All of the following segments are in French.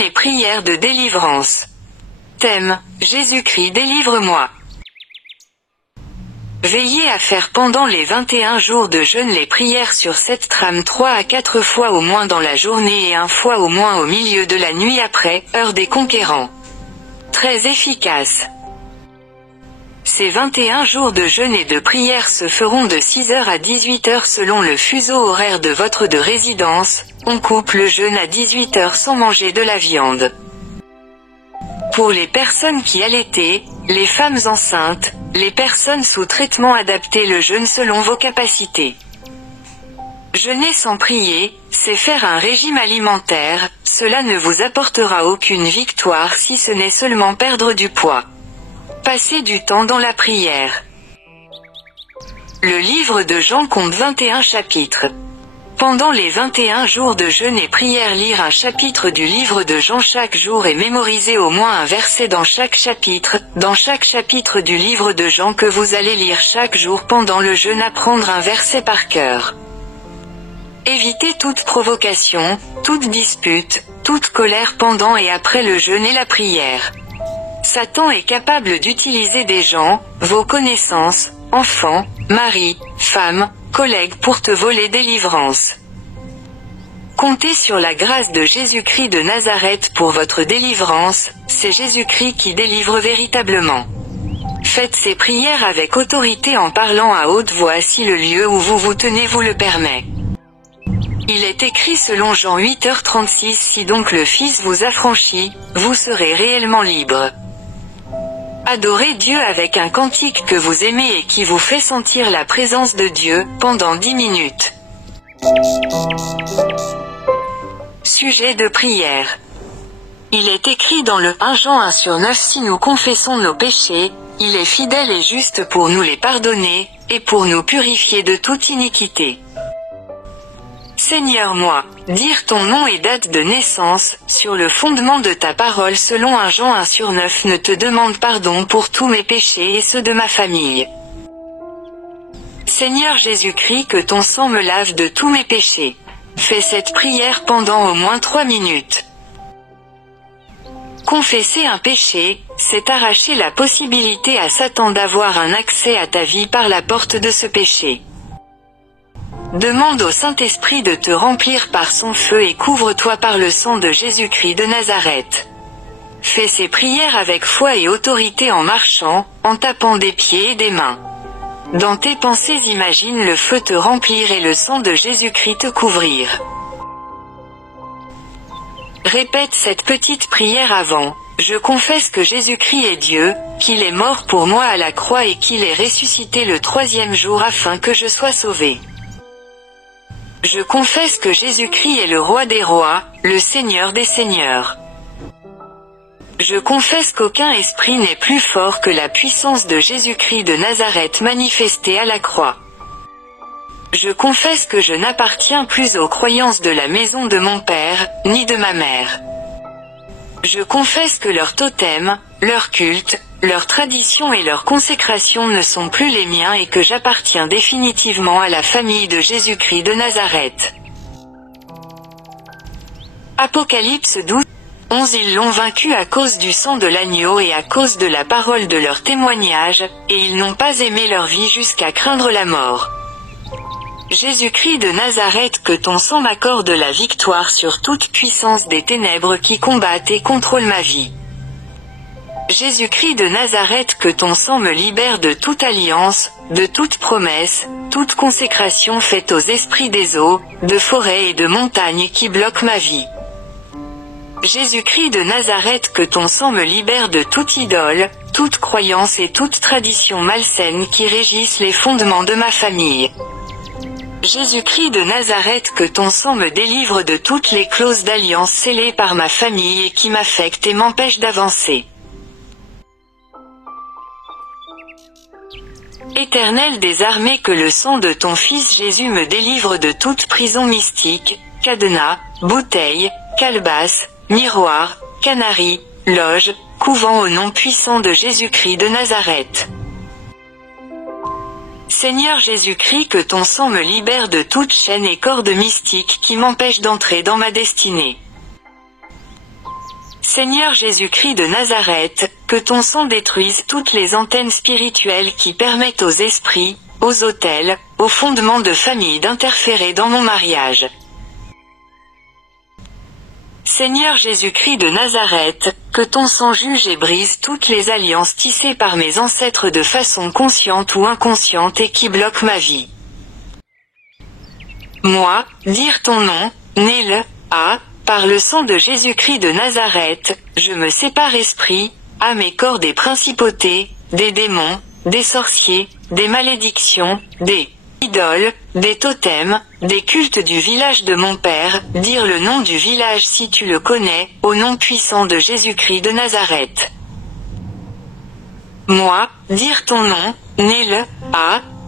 Jeûne et prière de délivrance. Thème: Jésus-Christ délivre-moi. Veillez à faire pendant les 21 jours de jeûne les prières sur cette trame 3 à 4 fois au moins dans la journée et 1 fois au moins au milieu de la nuit après, heure des conquérants. Très efficace. Ces 21 jours de jeûne et de prière se feront de 6h à 18h selon le fuseau horaire de votre résidence. On coupe le jeûne à 18h sans manger de la viande. Pour les personnes qui allaitaient, les femmes enceintes, les personnes sous traitement adaptez le jeûne selon vos capacités. Jeûner sans prier, c'est faire un régime alimentaire, cela ne vous apportera aucune victoire si ce n'est seulement perdre du poids. Passez du temps dans la prière. Le livre de Jean compte 21 chapitres. Pendant les 21 jours de jeûne et prière, lire un chapitre du livre de Jean chaque jour et mémoriser au moins un verset dans chaque chapitre du livre de Jean que vous allez lire chaque jour pendant le jeûne, apprendre un verset par cœur. Évitez toute provocation, toute dispute, toute colère pendant et après le jeûne et la prière. Satan est capable d'utiliser des gens, vos connaissances, enfants, maris, femmes, collègues pour te voler délivrance. Comptez sur la grâce de Jésus-Christ de Nazareth pour votre délivrance, c'est Jésus-Christ qui délivre véritablement. Faites ces prières avec autorité en parlant à haute voix si le lieu où vous vous tenez vous le permet. Il est écrit selon Jean 8h36 si donc le Fils vous affranchit, vous serez réellement libre. Adorez Dieu avec un cantique que vous aimez et qui vous fait sentir la présence de Dieu, pendant 10 minutes. Sujet de prière. Il est écrit dans le 1 Jean 1/9 si nous confessons nos péchés, il est fidèle et juste pour nous les pardonner, et pour nous purifier de toute iniquité. Seigneur, moi, dire ton nom et date de naissance, sur le fondement de ta parole selon 1 Jean 1/9 ne te demande pardon pour tous mes péchés et ceux de ma famille. Seigneur Jésus-Christ, que ton sang me lave de tous mes péchés. Fais cette prière pendant au moins 3 minutes. Confesser un péché, c'est arracher la possibilité à Satan d'avoir un accès à ta vie par la porte de ce péché. Demande au Saint-Esprit de te remplir par son feu et couvre-toi par le sang de Jésus-Christ de Nazareth. Fais ces prières avec foi et autorité en marchant, en tapant des pieds et des mains. Dans tes pensées, imagine le feu te remplir et le sang de Jésus-Christ te couvrir. Répète cette petite prière avant. Je confesse que Jésus-Christ est Dieu, qu'il est mort pour moi à la croix et qu'il est ressuscité le 3e jour afin que je sois sauvé. Je confesse que Jésus-Christ est le roi des rois, le Seigneur des seigneurs. Je confesse qu'aucun esprit n'est plus fort que la puissance de Jésus-Christ de Nazareth manifestée à la croix. Je confesse que je n'appartiens plus aux croyances de la maison de mon père, ni de ma mère. Je confesse que leur totem, leur culte, leur tradition et leur consécration ne sont plus les miens et que j'appartiens définitivement à la famille de Jésus-Christ de Nazareth. Apocalypse 12:11 Ils l'ont vaincu à cause du sang de l'agneau et à cause de la parole de leur témoignage, et ils n'ont pas aimé leur vie jusqu'à craindre la mort. Jésus-Christ de Nazareth, que ton sang m'accorde la victoire sur toute puissance des ténèbres qui combattent et contrôlent ma vie. Jésus-Christ de Nazareth, que ton sang me libère de toute alliance, de toute promesse, toute consécration faite aux esprits des eaux, de forêts et de montagnes qui bloquent ma vie. Jésus-Christ de Nazareth, que ton sang me libère de toute idole, toute croyance et toute tradition malsaine qui régissent les fondements de ma famille. Jésus-Christ de Nazareth, que ton sang me délivre de toutes les clauses d'alliance scellées par ma famille et qui m'affectent et m'empêchent d'avancer. Éternel des armées, que le sang de ton Fils Jésus me délivre de toute prison mystique, cadenas, bouteille, calebasse, miroir, canari, loge, couvent au nom puissant de Jésus-Christ de Nazareth. Seigneur Jésus-Christ, que ton sang me libère de toute chaîne et corde mystique qui m'empêche d'entrer dans ma destinée. Seigneur Jésus-Christ de Nazareth, que ton sang détruise toutes les antennes spirituelles qui permettent aux esprits, aux autels, aux fondements de famille d'interférer dans mon mariage. Seigneur Jésus-Christ de Nazareth, que ton sang juge et brise toutes les alliances tissées par mes ancêtres de façon consciente ou inconsciente et qui bloquent ma vie. Moi, dire ton nom, né le, par le sang de Jésus-Christ de Nazareth, je me sépare esprit, âme et corps des principautés, des démons, des sorciers, des malédictions, des idoles, des totems, des cultes du village de mon père, dire le nom du village si tu le connais, au nom puissant de Jésus-Christ de Nazareth. Moi, dire ton nom, né le,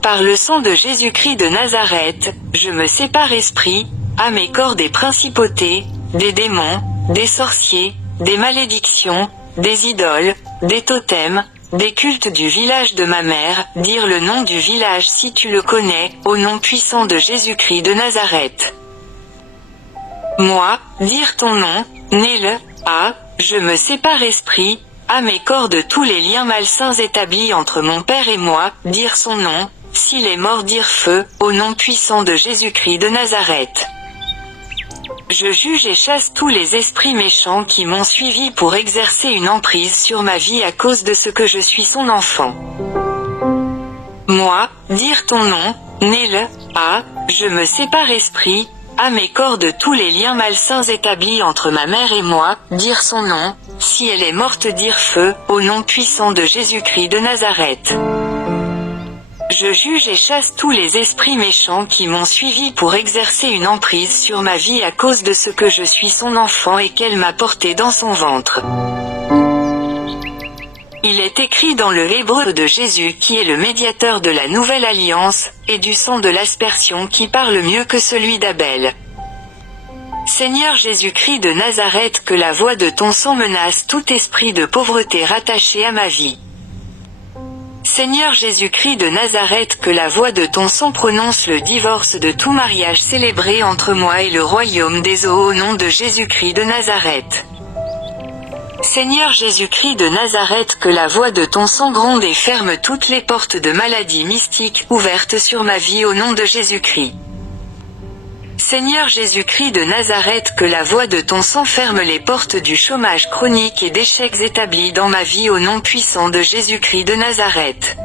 par le sang de Jésus-Christ de Nazareth, je me sépare esprit, âme et corps des principautés, des démons, des sorciers, des malédictions, des idoles, des totems, des cultes du village de ma mère, dire le nom du village si tu le connais, au nom puissant de Jésus-Christ de Nazareth. Moi, dire ton nom, né le, je me sépare esprit, âme et corps de tous les liens malsains établis entre mon père et moi, dire son nom, s'il est mort dire feu, au nom puissant de Jésus-Christ de Nazareth. Je juge et chasse tous les esprits méchants qui m'ont suivi pour exercer une emprise sur ma vie à cause de ce que je suis son enfant. Moi, dire ton nom, né le, je me sépare esprit, âme et corps de tous les liens malsains établis entre ma mère et moi, dire son nom, si elle est morte dire feu, au nom puissant de Jésus-Christ de Nazareth. Je juge et chasse tous les esprits méchants qui m'ont suivi pour exercer une emprise sur ma vie à cause de ce que je suis son enfant et qu'elle m'a porté dans son ventre. Il est écrit dans le Hébreu de Jésus qui est le médiateur de la nouvelle alliance, et du sang de l'aspersion qui parle mieux que celui d'Abel. Seigneur Jésus-Christ de Nazareth, que la voix de ton sang menace tout esprit de pauvreté rattaché à ma vie. Seigneur Jésus-Christ de Nazareth, que la voix de ton sang prononce le divorce de tout mariage célébré entre moi et le royaume des eaux au nom de Jésus-Christ de Nazareth. Seigneur Jésus-Christ de Nazareth, que la voix de ton sang gronde et ferme toutes les portes de maladie mystique ouvertes sur ma vie au nom de Jésus-Christ. Seigneur Jésus-Christ de Nazareth, que la voix de ton sang ferme les portes du chômage chronique et d'échecs établis dans ma vie au nom puissant de Jésus-Christ de Nazareth.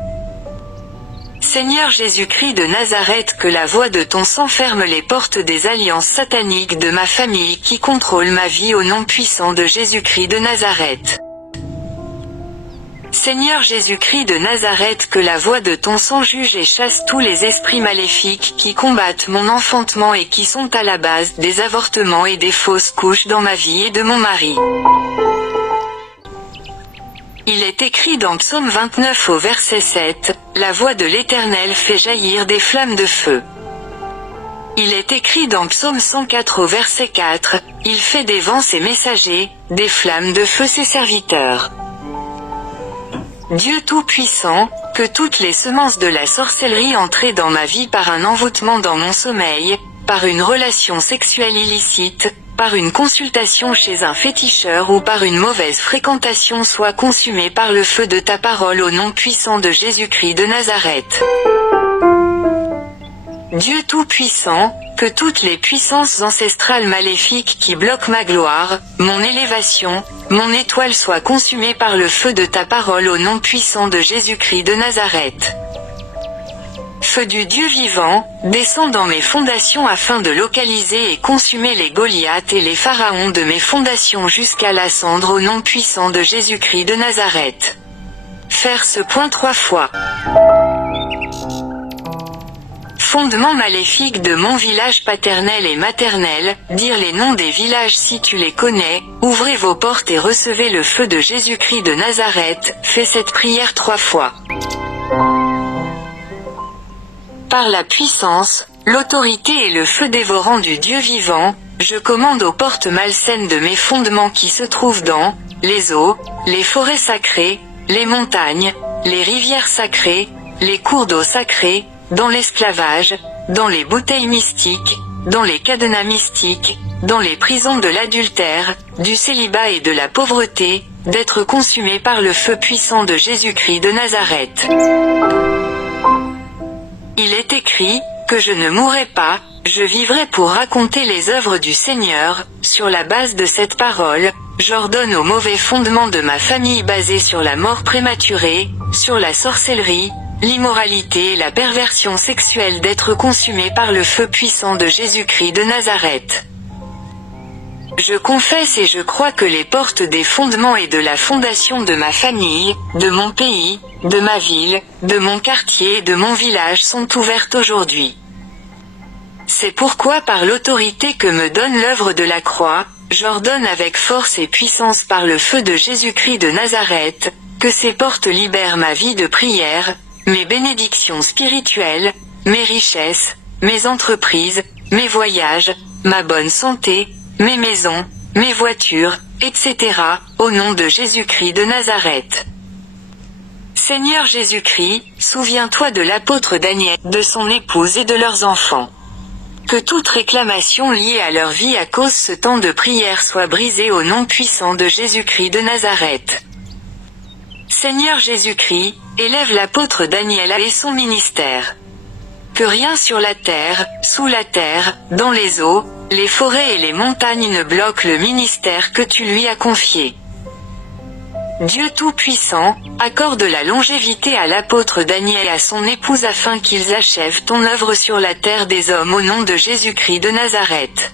Seigneur Jésus-Christ de Nazareth, que la voix de ton sang ferme les portes des alliances sataniques de ma famille qui contrôlent ma vie au nom puissant de Jésus-Christ de Nazareth. Seigneur Jésus-Christ de Nazareth, que la voix de ton sang juge et chasse tous les esprits maléfiques qui combattent mon enfantement et qui sont à la base des avortements et des fausses couches dans ma vie et de mon mari. Il est écrit dans Psaume 29 au verset 7, « La voix de l'Éternel fait jaillir des flammes de feu ». Il est écrit dans Psaume 104 au verset 4, « Il fait des vents ses messagers, des flammes de feu ses serviteurs ». Dieu Tout-Puissant, que toutes les semences de la sorcellerie entrées dans ma vie par un envoûtement dans mon sommeil, par une relation sexuelle illicite, par une consultation chez un féticheur ou par une mauvaise fréquentation soient consumées par le feu de ta parole au nom puissant de Jésus-Christ de Nazareth. Dieu Tout-Puissant, que toutes les puissances ancestrales maléfiques qui bloquent ma gloire, mon élévation, mon étoile soient consumées par le feu de ta parole au nom puissant de Jésus-Christ de Nazareth. Feu du Dieu vivant, descends dans mes fondations afin de localiser et consumer les Goliaths et les pharaons de mes fondations jusqu'à la cendre au nom puissant de Jésus-Christ de Nazareth. Faire ce point 3 fois. Fondement maléfique de mon village paternel et maternel, dire les noms des villages si tu les connais, ouvrez vos portes et recevez le feu de Jésus-Christ de Nazareth, fais cette prière 3 fois. Par la puissance, l'autorité et le feu dévorant du Dieu vivant, je commande aux portes malsaines de mes fondements qui se trouvent dans les eaux, les forêts sacrées, les montagnes, les rivières sacrées, les cours d'eau sacrés, dans l'esclavage, dans les bouteilles mystiques, dans les cadenas mystiques, dans les prisons de l'adultère, du célibat et de la pauvreté, d'être consumé par le feu puissant de Jésus-Christ de Nazareth. Il est écrit, que je ne mourrai pas, je vivrai pour raconter les œuvres du Seigneur. Sur la base de cette parole, j'ordonne au mauvais fondement de ma famille basé sur la mort prématurée, sur la sorcellerie, l'immoralité et la perversion sexuelle d'être consumés par le feu puissant de Jésus-Christ de Nazareth. Je confesse et je crois que les portes des fondements et de la fondation de ma famille, de mon pays, de ma ville, de mon quartier et de mon village sont ouvertes aujourd'hui. C'est pourquoi par l'autorité que me donne l'œuvre de la croix, j'ordonne avec force et puissance par le feu de Jésus-Christ de Nazareth, que ces portes libèrent ma vie de prière, mes bénédictions spirituelles, mes richesses, mes entreprises, mes voyages, ma bonne santé, mes maisons, mes voitures, etc., au nom de Jésus-Christ de Nazareth. Seigneur Jésus-Christ, souviens-toi de l'apôtre Daniel, de son épouse et de leurs enfants. Que toute réclamation liée à leur vie à cause ce temps de prière soit brisée au nom puissant de Jésus-Christ de Nazareth. Seigneur Jésus-Christ, élève l'apôtre Daniel et son ministère. Que rien sur la terre, sous la terre, dans les eaux, les forêts et les montagnes ne bloquent le ministère que tu lui as confié. Dieu Tout-Puissant, accorde la longévité à l'apôtre Daniel et à son épouse afin qu'ils achèvent ton œuvre sur la terre des hommes au nom de Jésus-Christ de Nazareth.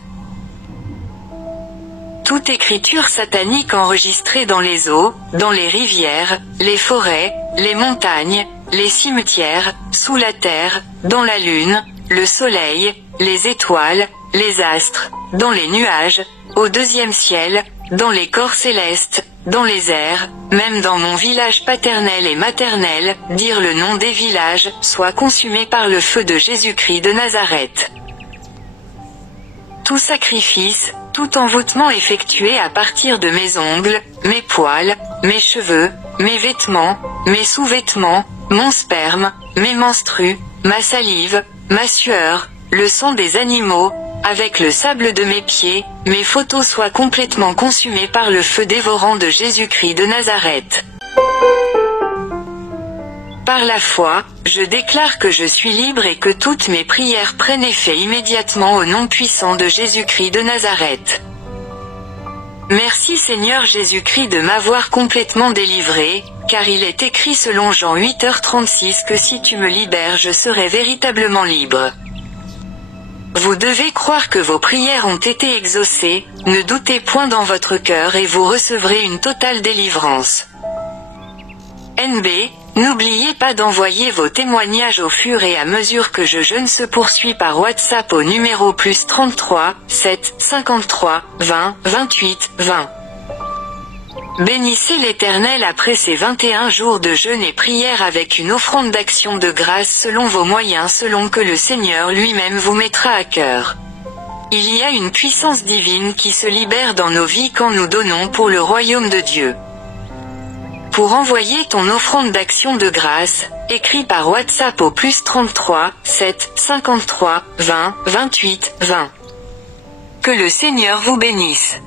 Toute écriture satanique enregistrée dans les eaux, dans les rivières, les forêts, les montagnes, les cimetières, sous la terre, dans la lune, le soleil, les étoiles, les astres, dans les nuages, au deuxième ciel, dans les corps célestes, dans les airs, même dans mon village paternel et maternel, dire le nom des villages, soit consumé par le feu de Jésus-Christ de Nazareth. Tout sacrifice, tout envoûtement effectué à partir de mes ongles, mes poils, mes cheveux, mes vêtements, mes sous-vêtements, mon sperme, mes menstrues, ma salive, ma sueur, le sang des animaux, avec le sable de mes pieds, mes photos soient complètement consumées par le feu dévorant de Jésus-Christ de Nazareth. Par la foi, je déclare que je suis libre et que toutes mes prières prennent effet immédiatement au nom puissant de Jésus-Christ de Nazareth. Merci Seigneur Jésus-Christ de m'avoir complètement délivré, car il est écrit selon Jean 8h36 que si tu me libères je serai véritablement libre. Vous devez croire que vos prières ont été exaucées, ne doutez point dans votre cœur et vous recevrez une totale délivrance. NB, n'oubliez pas d'envoyer vos témoignages au fur et à mesure que je jeûne se poursuit par WhatsApp au numéro +33 7 53 20 28 20. Bénissez l'Éternel après ces 21 jours de jeûne et prière avec une offrande d'action de grâce selon vos moyens selon que le Seigneur lui-même vous mettra à cœur. Il y a une puissance divine qui se libère dans nos vies quand nous donnons pour le royaume de Dieu. Pour envoyer ton offrande d'action de grâce, écris par WhatsApp au +33 7 53 20 28 20. Que le Seigneur vous bénisse.